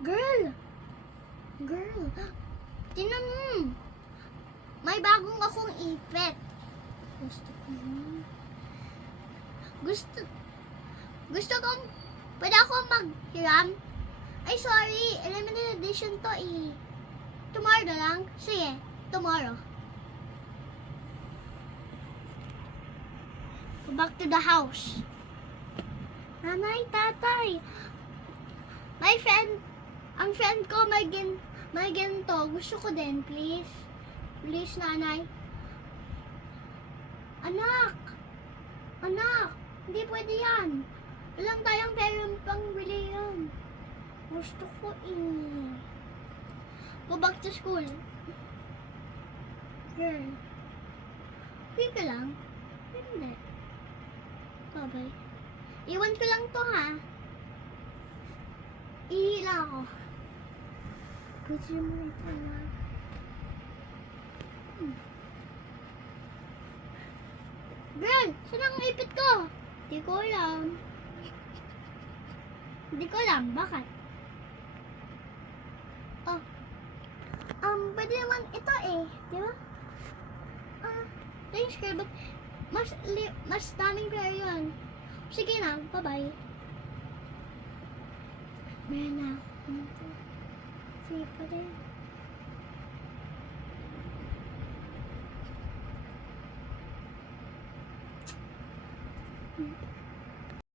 Girl! Girl! Tinan mo! May bagong akong ipit. Gusto ko yun. Gusto kong, pwede ako maghiram? Ay, sorry. Limited edition to eh. Tomorrow na lang? Sige, tomorrow. Go back to the house. Nanay, tatay. Ang friend ko may ganito. Gusto ko din, please. Please, nanay. Anak! Hindi pwede yan. Walang tayong pera pang bili yan. Gusto ko eh. Go back to school. Girl. Okay ka lang? Hindi. Bye-bye. Iwan ko lang to ha. Ihila ako. Pwede mo ito na. Girl, saan ang ipit ko? Hindi ko alam. Hindi ko alam. Bakit? Oh. Pwede naman ito eh. Di ba? Thanks, girl. But mas daming pera yun. Sige na. Bye-bye. Meron na ako. Sige pa rin.